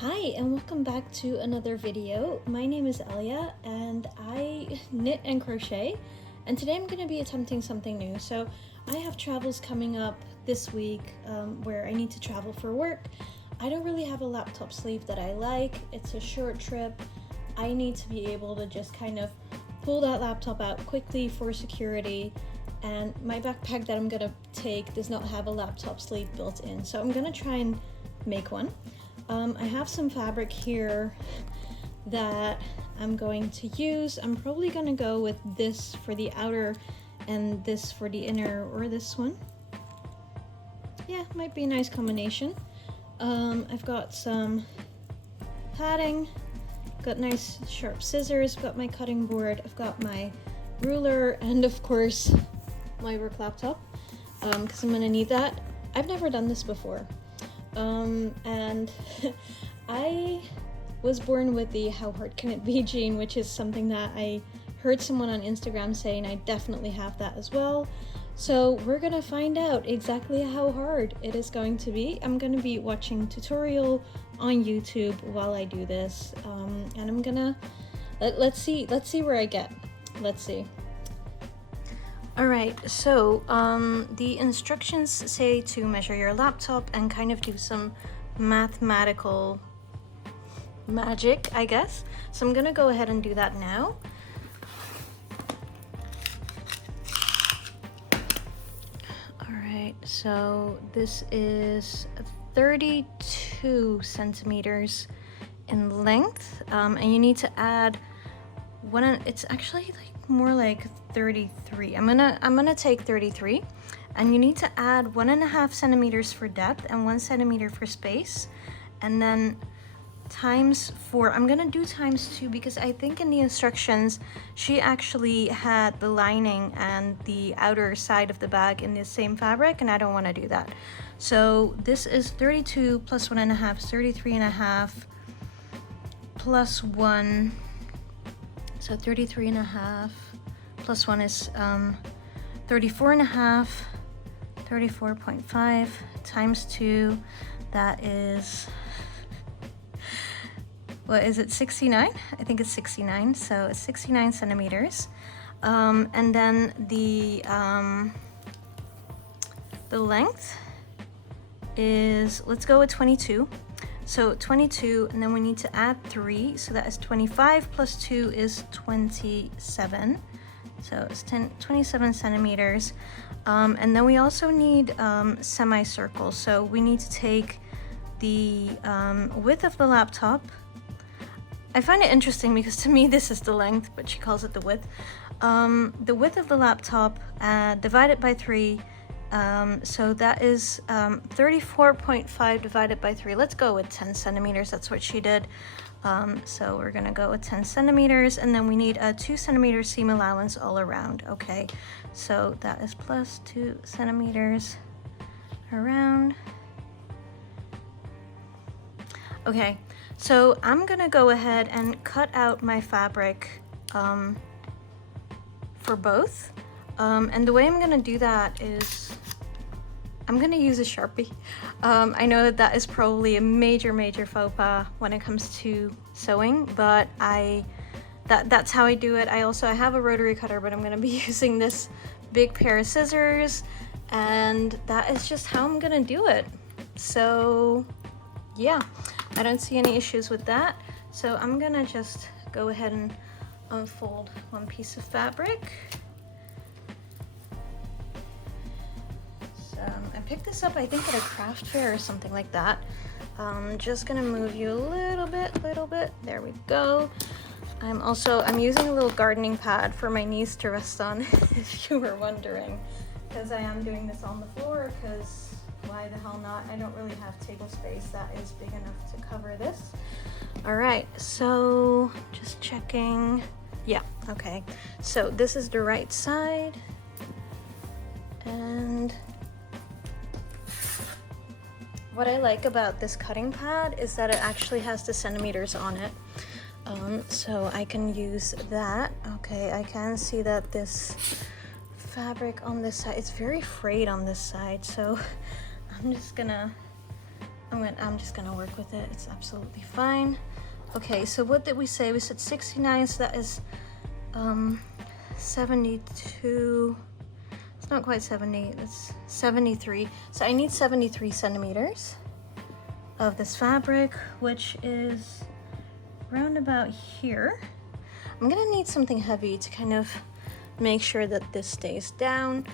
Hi and welcome back to another video. My name is Elia and I knit and crochet, and today I'm going to be attempting something new. So I have travels coming up this week where I need to travel for work. I don't really have a laptop sleeve that I like. It's a short trip. I need to be able to just kind of pull that laptop out quickly for security, and my backpack that I'm going to take does not have a laptop sleeve built in, so I'm going to try and make one. I have some fabric here that I'm going to use. I'm probably going to go with this for the outer and this for the inner, or this one. Yeah, might be a nice combination. I've got some padding, got nice sharp scissors, got my cutting board, I've got my ruler, and of course my work laptop, because I'm going to need that. I've never done this before. And I was born with the "how hard can it be" gene, which is something that I heard someone on Instagram saying I definitely have that as well. So we're gonna find out exactly how hard it is going to be. I'm gonna be watching tutorial on YouTube while I do this, and I'm gonna let's see where I get. Let's see. Alright, so the instructions say to measure your laptop and kind of do some mathematical magic, I guess. So I'm gonna go ahead and do that now. Alright, so this is 32 centimeters in length, and you need to add it's actually like more like 33. I'm gonna take 33, and you need to add 1.5 centimeters for depth and 1 centimeter for space, and then times 4. I'm gonna do times 2 because I think in the instructions she actually had the lining and the outer side of the bag in the same fabric, and I don't want to do that. So this is 32 plus 1.5 is 33.5 plus 1. So 33.5 plus 1 is 34.5, 34.5 times 2, that is, what is it, 69? I think it's 69, so it's 69 centimeters. And then the length is, let's go with 22. So 22, and then we need to add 3, so that is 25 plus 2 is 27. So it's 27 centimeters. And then we also need semicircles. So we need to take the width of the laptop. I find it interesting because to me this is the length, but she calls it the width. The width of the laptop divided by 3. So that is 34.5 divided by 3. Let's go with 10 centimeters. That's what she did. So we're gonna go with 10 centimeters, and then we need a 2 centimeter seam allowance all around. Okay, so that is plus 2 centimeters around. Okay, so I'm gonna go ahead and cut out my fabric for both. And the way I'm gonna do that is I'm gonna use a Sharpie. I know that that is probably a major faux pas when it comes to sewing, but that's how I do it. I have a rotary cutter, but I'm gonna be using this big pair of scissors, and that is just how I'm gonna do it. So yeah, I don't see any issues with that. So I'm gonna just go ahead and unfold one piece of fabric. I picked this up, I think, at a craft fair or something like that. Just gonna move you a little bit. There we go. I'm using a little gardening pad for my knees to rest on, if you were wondering, because I am doing this on the floor, because why the hell not? I don't really have table space that is big enough to cover this. All right, so just checking. Yeah, okay. So this is the right side, and what I like about this cutting pad is that it actually has the centimeters on it. So I can use that. Okay, I can see that this fabric on this side, it's very frayed on this side, so I'm just gonna I'm just gonna work with it. It's absolutely fine. Okay, so what did we say? We said 69, so that is 72. It's not quite 70, it's 73. So I need 73 centimeters of this fabric, which is round about here. I'm gonna need something heavy to kind of make sure that this stays down.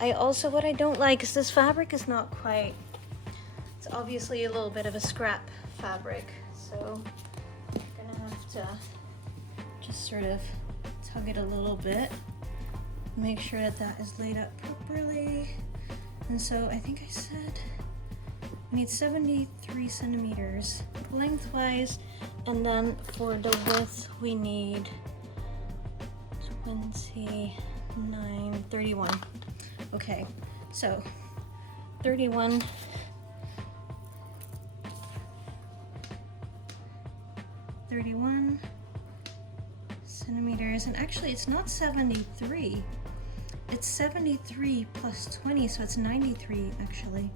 What I don't like is this fabric is not quite, it's obviously a little bit of a scrap fabric. So I'm gonna have to just sort of tug it a little bit, make sure that that is laid up properly. And so I think I said I need 73 centimeters lengthwise, and then for the width we need 31. Okay, so 31 centimeters, and actually it's not 73, it's 73 plus 20, so it's 93 actually.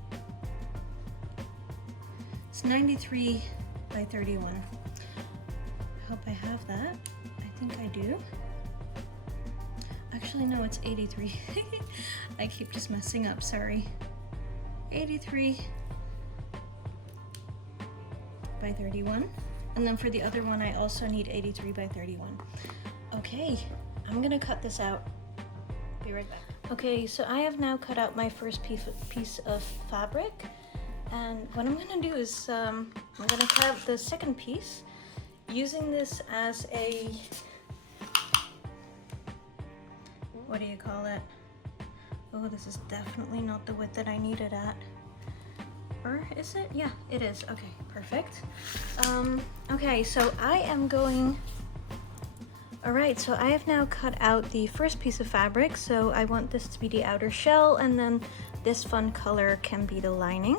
It's 93 by 31. I hope I have that. I think I do. Actually, no, it's 83. I keep just messing up, sorry. 83 by 31. And then for the other one, I also need 83 by 31. Okay, I'm gonna cut this out. Be right back. Okay, so I have now cut out my first piece of fabric. And what I'm gonna do is I'm gonna cut out the second piece using this as a, what do you call it? Oh, this is definitely not the width that I need it at. Or is it? Yeah, it is. Okay, perfect. Okay, so I am going, all right, so I have now cut out the first piece of fabric. So I want this to be the outer shell, and then this fun color can be the lining.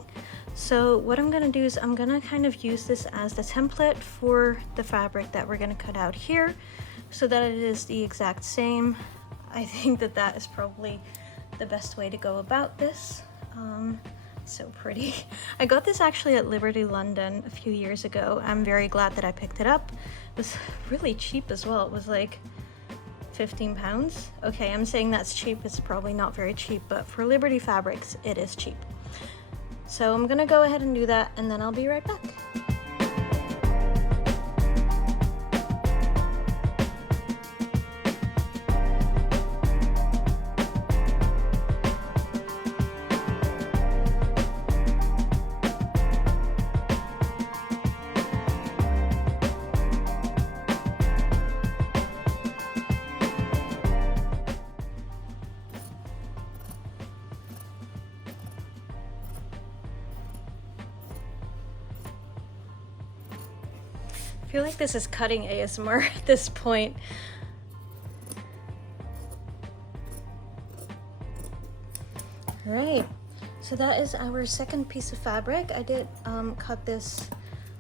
So what I'm gonna do is I'm gonna kind of use this as the template for the fabric that we're gonna cut out here, so that it is the exact same. I think that that is probably the best way to go about this. So pretty. I got this actually at Liberty London a few years ago. I'm very glad that I picked it up. It was really cheap as well. It was like 15 pounds. Okay, I'm saying that's cheap. It's probably not very cheap, but for Liberty Fabrics, it is cheap. So I'm gonna go ahead and do that, and then I'll be right back. I feel like this is cutting ASMR at this point. All right, so that is our second piece of fabric. I did cut this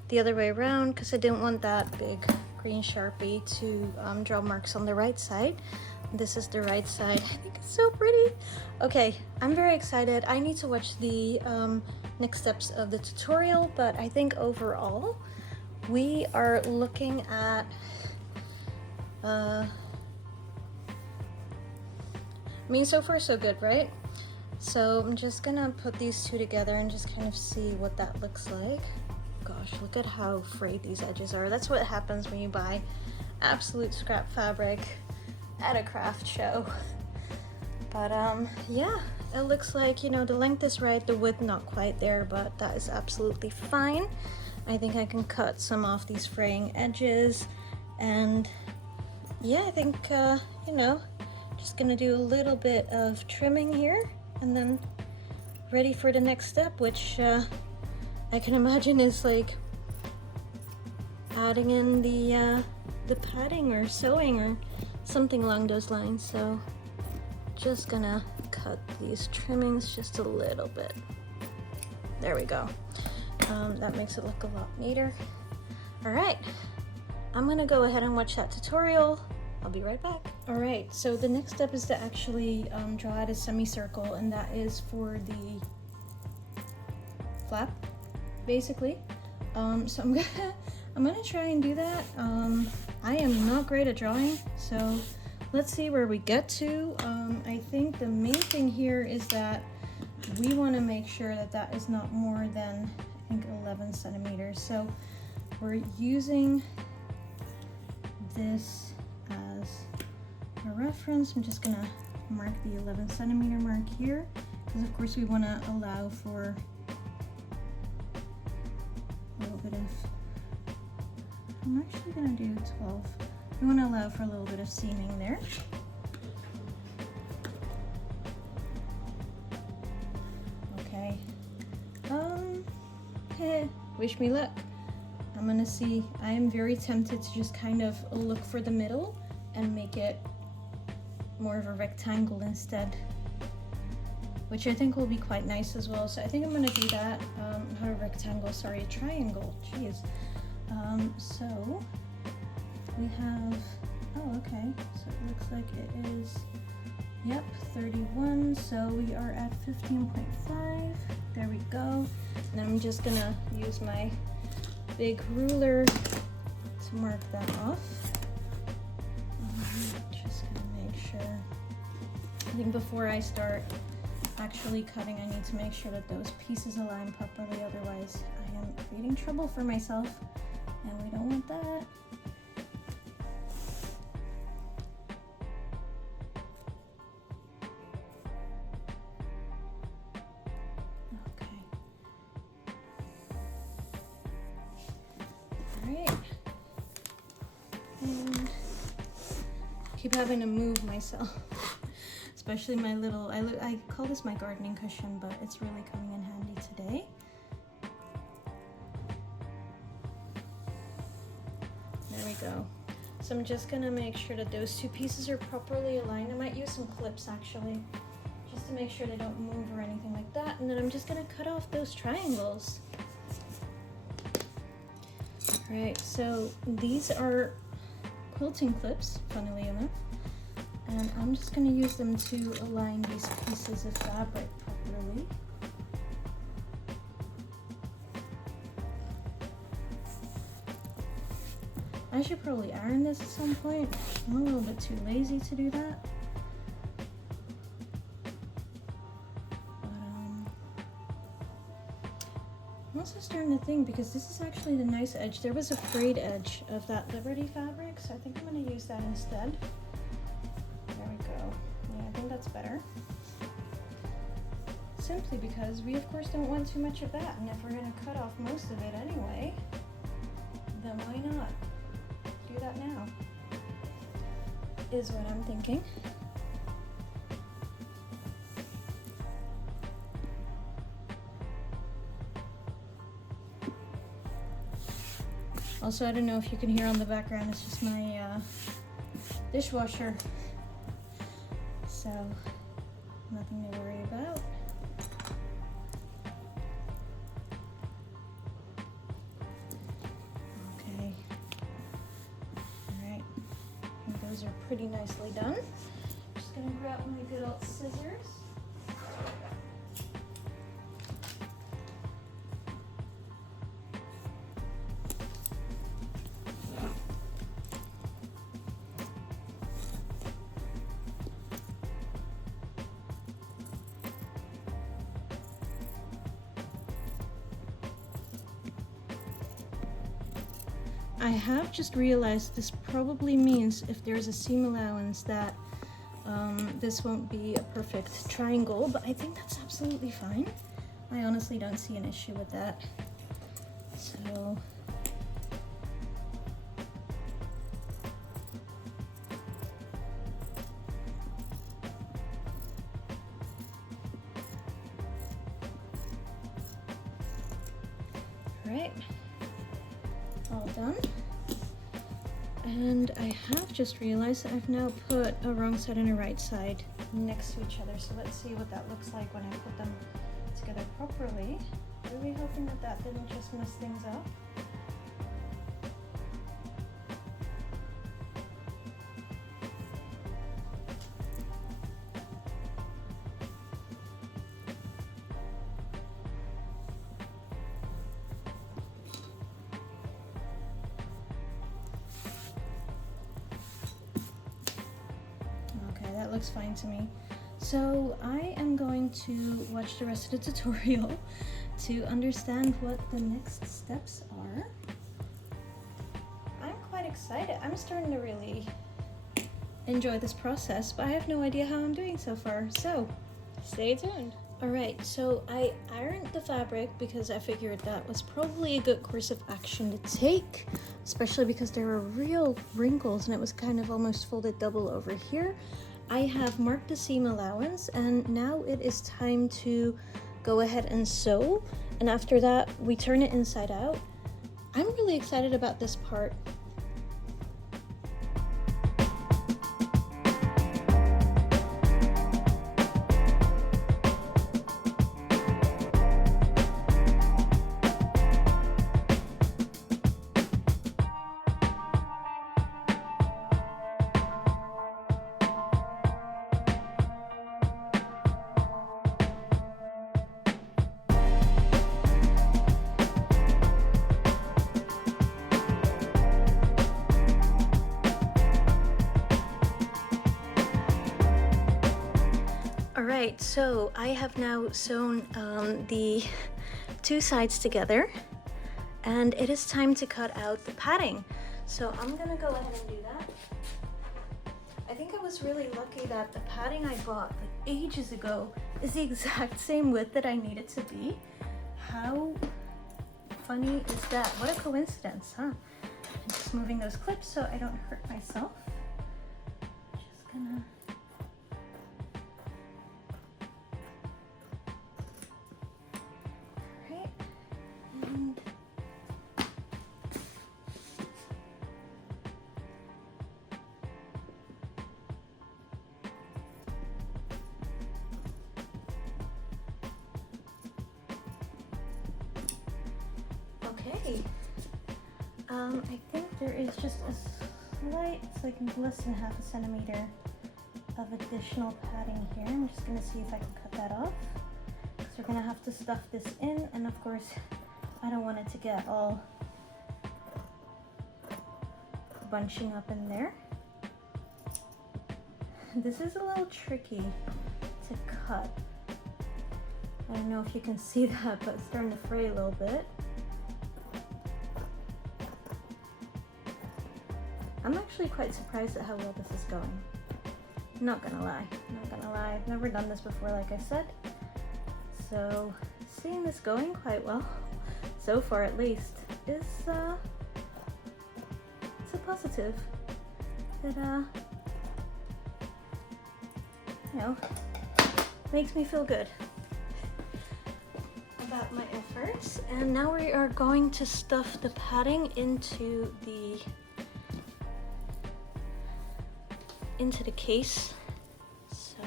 the other way around because I didn't want that big green Sharpie to draw marks on the right side. This is the right side. I think it's so pretty. Okay, I'm very excited. I need to watch the next steps of the tutorial, but I think overall, we are looking at, I mean, so far so good, right? So I'm just gonna put these two together and just kind of see what that looks like. Gosh, look at how frayed these edges are. That's what happens when you buy absolute scrap fabric at a craft show. But yeah, it looks like, you know, the length is right, the width not quite there, but that is absolutely fine. I think I can cut some off these fraying edges, and yeah, I think, you know, just gonna do a little bit of trimming here, and then ready for the next step, which I can imagine is like adding in the padding or sewing or something along those lines. So just gonna cut these trimmings just a little bit. There we go. That makes it look a lot neater. All right, I'm gonna go ahead and watch that tutorial. I'll be right back. All right, so the next step is to actually draw out a semicircle, and that is for the flap. basically. So I'm gonna try and do that. I am not great at drawing, so let's see where we get to. I think the main thing here is that we want to make sure that that is not more than, I think, 11 centimeters. So we're using this as a reference. I'm just gonna mark the 11 centimeter mark here, because of course we want to allow for a little bit of, I'm actually gonna do 12. We want to allow for a little bit of seaming there. Okay. Wish me luck. I'm gonna see. I am very tempted to just kind of look for the middle and make it more of a rectangle instead, which I think will be quite nice as well. So I think I'm gonna do that. Not a rectangle, sorry, a triangle. Jeez. So we have, oh, okay. So it looks like it is, yep, 31. So we are at 15.5. There we go. And I'm just gonna use my big ruler to mark that off. Just gonna make sure. I think before I start actually cutting, I need to make sure that those pieces align properly. Otherwise, I am creating trouble for myself, and we don't want that. Keep having to move myself, especially my little, I call this my gardening cushion, but it's really coming in handy today. There we go. So I'm just gonna make sure that those two pieces are properly aligned. I might use some clips actually, just to make sure they don't move or anything like that. And then I'm just gonna cut off those triangles. All right, so these are quilting clips, funnily enough, and I'm just going to use them to align these pieces of fabric properly. I should probably iron this at some point. I'm a little bit too lazy to do that. I'm also starting to think, because this is actually the nice edge. There was a frayed edge of that Liberty fabric, so I think I'm going to use that instead. There we go. Yeah, I think that's better. Simply because we, of course, don't want too much of that. And if we're going to cut off most of it anyway, then why not do that now? Is what I'm thinking. Also, I don't know if you can hear on the background, it's just my dishwasher. So, nothing to worry about. Okay. Alright. I think those are pretty nicely done. Just gonna grab my good old scissors. I have just realized this probably means if there's a seam allowance that this won't be a perfect triangle, but I think that's absolutely fine. I honestly don't see an issue with that. So all right, all done. And I have just realized that I've now put a wrong side and a right side next to each other. So let's see what that looks like when I put them together properly. Really hoping that that didn't just mess things up. looks fine to me. So I am going to watch the rest of the tutorial to understand what the next steps are. I'm quite excited. I'm starting to really enjoy this process, but I have no idea how I'm doing so far, so stay tuned. Alright, so I ironed the fabric because I figured that was probably a good course of action to take, especially because there were real wrinkles and it was kind of almost folded double over here. I have marked the seam allowance, and now it is time to go ahead and sew, and after that we turn it inside out. I'm really excited about this part. Alright, so I have now sewn the two sides together, and it is time to cut out the padding. So I'm gonna go ahead and do that. I think I was really lucky that the padding I bought like ages ago is the exact same width that I need it to be. How funny is that? What a coincidence, huh? I'm just moving those clips so I don't hurt myself. Just gonna... Okay, I think there is just a slight, it's like less than half a centimeter of additional padding here. I'm just gonna see if I can cut that off, because we're gonna have to stuff this in, and of course I don't want it to get all bunching up in there. This is a little tricky to cut. I don't know if you can see that, but it's starting to fray a little bit. I'm actually quite surprised at how well this is going. Not gonna lie, I've never done this before, like I said. So seeing this going quite well, so far at least, is it's a positive. It you know, makes me feel good about my efforts. And now we are going to stuff the padding into the case. So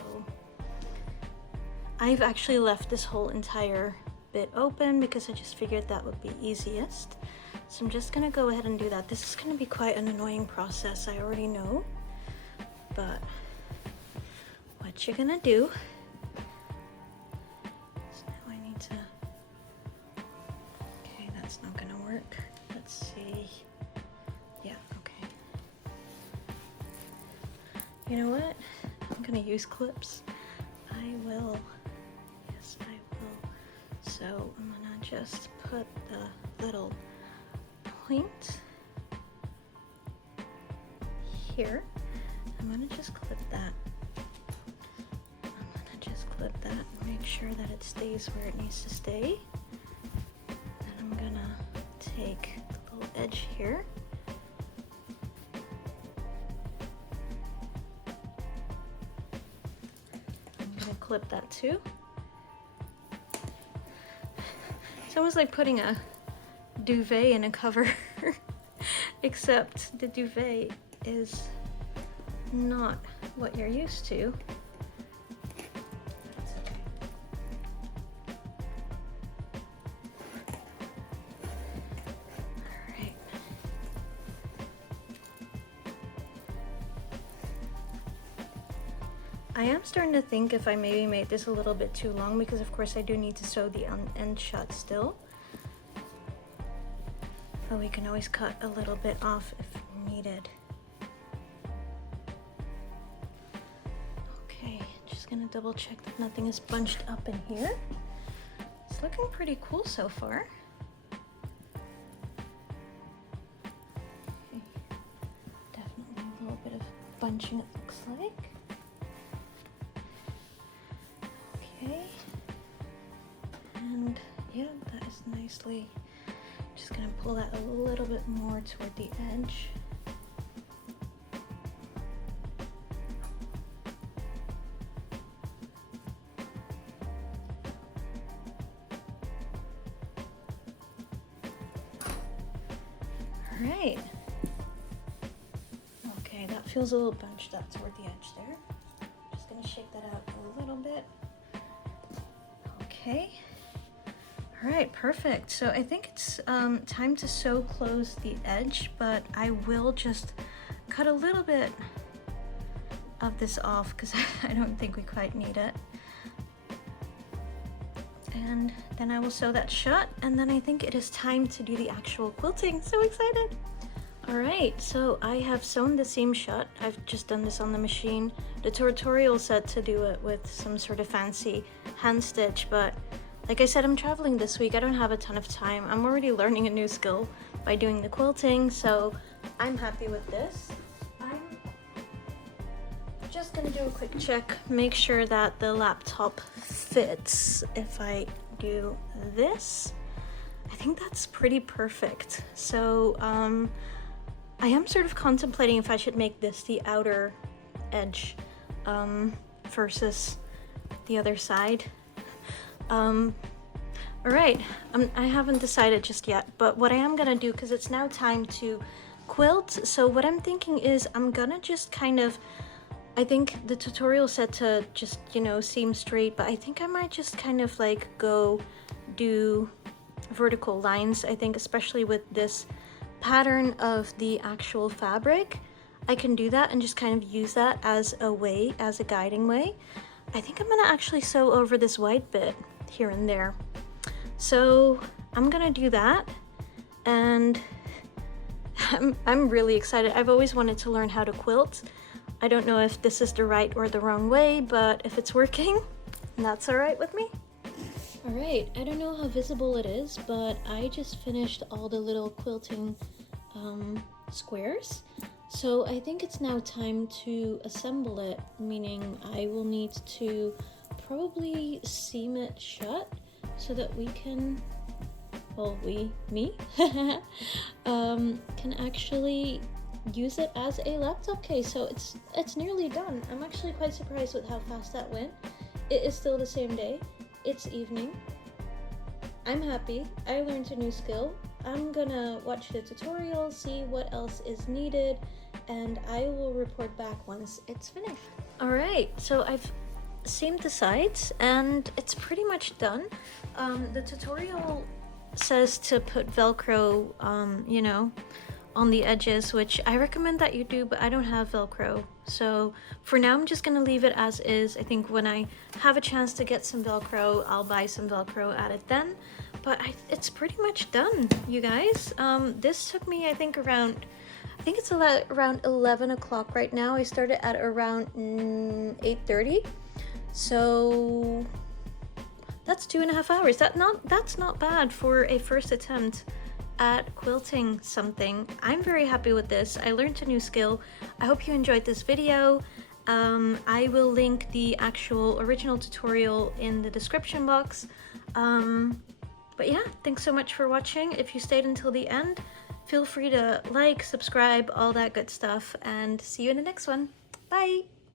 I've actually left this whole entire bit open because I just figured that would be easiest. So I'm just gonna go ahead and do that. This is gonna be quite an annoying process, I already know, but what you're gonna do. So now I need to, okay, that's not gonna work. Let's see. Yeah, okay. You know what? I'm gonna use clips. I will. Yes, I will. So I'm gonna just put the little point here. I'm gonna just clip that. And make sure that it stays where it needs to stay. And I'm gonna take the little edge here. Clip that too. It's almost like putting a duvet in a cover, except the duvet is not what you're used to. I am starting to think if I maybe made this a little bit too long, because of course I do need to sew the end shut still. But we can always cut a little bit off if needed. Just gonna double check that nothing is bunched up in here. It's looking pretty cool so far. Okay. Definitely a little bit of bunching, it looks like. Okay. And yeah, that is nicely. Just gonna pull that a little bit more toward the edge. All right. Okay, that feels a little bunched up toward the edge there. Just gonna shake that out a little bit. Okay. All right, perfect. So I think it's time to sew close the edge, but I will just cut a little bit of this off because I don't think we quite need it. And then I will sew that shut, and then I think it is time to do the actual quilting. So excited. All right, so I have sewn the seam shut. I've just done this on the machine. The tutorial said to do it with some sort of fancy hand stitch, but like I said, I'm traveling this week. I don't have a ton of time. I'm already learning a new skill by doing the quilting, so I'm happy with this. I'm just gonna do a quick check, make sure that the laptop fits. If I do this, I think that's pretty perfect. So I am sort of contemplating if I should make this the outer edge versus the other side. All right, I haven't decided just yet, but what I am gonna do, because it's now time to quilt, so what I'm thinking is I'm gonna just kind of, I think the tutorial said to just, you know, seam straight, but I think I might just kind of like go do vertical lines. I think especially with this pattern of the actual fabric, I can do that and just kind of use that as a way, as a guiding way. I think I'm gonna actually sew over this white bit here and there. So I'm gonna do that, and I'm really excited. I've always wanted to learn how to quilt. I don't know if this is the right or the wrong way, but if it's working, that's all right with me. All right, I don't know how visible it is, but I just finished all the little quilting squares. So I think it's now time to assemble it, meaning I will need to probably seam it shut so that we can, well, me, can actually use it as a laptop case. So it's nearly done. I'm actually quite surprised with how fast that went. It is still the same day. It's evening. I'm happy. I learned a new skill. I'm gonna watch the tutorial, see what else is needed, and I will report back once it's finished. All right, so I've seamed the sides and it's pretty much done. The tutorial says to put Velcro, you know, on the edges, which I recommend that you do, but I don't have Velcro. So for now, I'm just gonna leave it as is. I think when I have a chance to get some Velcro, I'll buy some Velcro at it then. But it's pretty much done, you guys. This took me, I think it's around 11 o'clock right now. I started at around 8:30. So that's 2.5 hours. That's not bad for a first attempt at quilting something. I'm very happy with this. I learned a new skill. I hope you enjoyed this video. I will link the actual original tutorial in the description box. But yeah, thanks so much for watching. If you stayed until the end, feel free to like, subscribe, all that good stuff, and see you in the next one. Bye!